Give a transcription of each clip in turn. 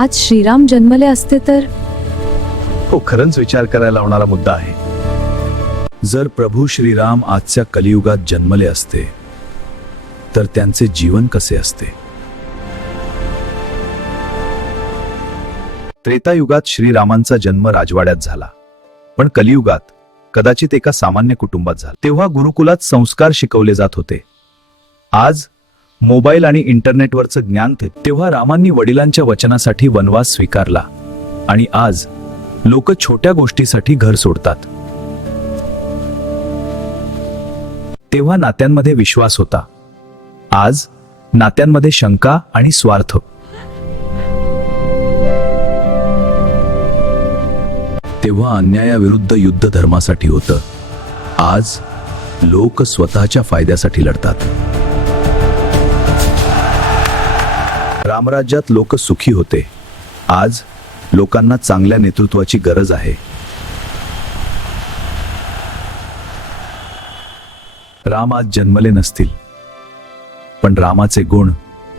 आज श्रीराम जन्मले असते तर? हो, खरंच विचार करायला लावणारा मुद्दा आहे. जर प्रभू श्रीराम आजच्या कलियुगात जन्मले असते तर त्यांचे जीवन कसे असते? त्रेतायुगात श्रीरामांचा जन्म राजवाड्यात झाला, पण कलियुगात कदाचित एका सामान्य कुटुंबात झाला. तेव्हा गुरुकुलात संस्कार शिकवले जात होते. आज मोबाईल आणि इंटरनेटवरचं ज्ञान तेव्हा रामांनी वडिलांच्या वचनासाठी वनवास स्वीकारला, आणि आज लोक छोट्या गोष्टीसाठी घर सोडतात. तेव्हा नात्यांमध्ये विश्वास होता, आज नात्यांमध्ये शंका आणि स्वार्थ. तेव्हा अन्यायाविरुद्ध युद्ध धर्मासाठी होतं, आज लोक स्वतःच्या फायद्यासाठी लढतात. रामराज्यात लोक सुखी होते, आज लोकांना चांगल्या नेतृत्वाची गरज आहे. राम आज जन्मले नसतील, पण रामाचे गुण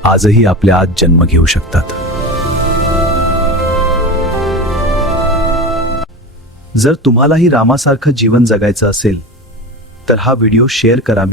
आजही आपल्या आत जन्म घेऊ शकतात. जर तुम्हालाही रामासारखं जीवन जगायचं असेल तर हा व्हिडिओ शेअर करा.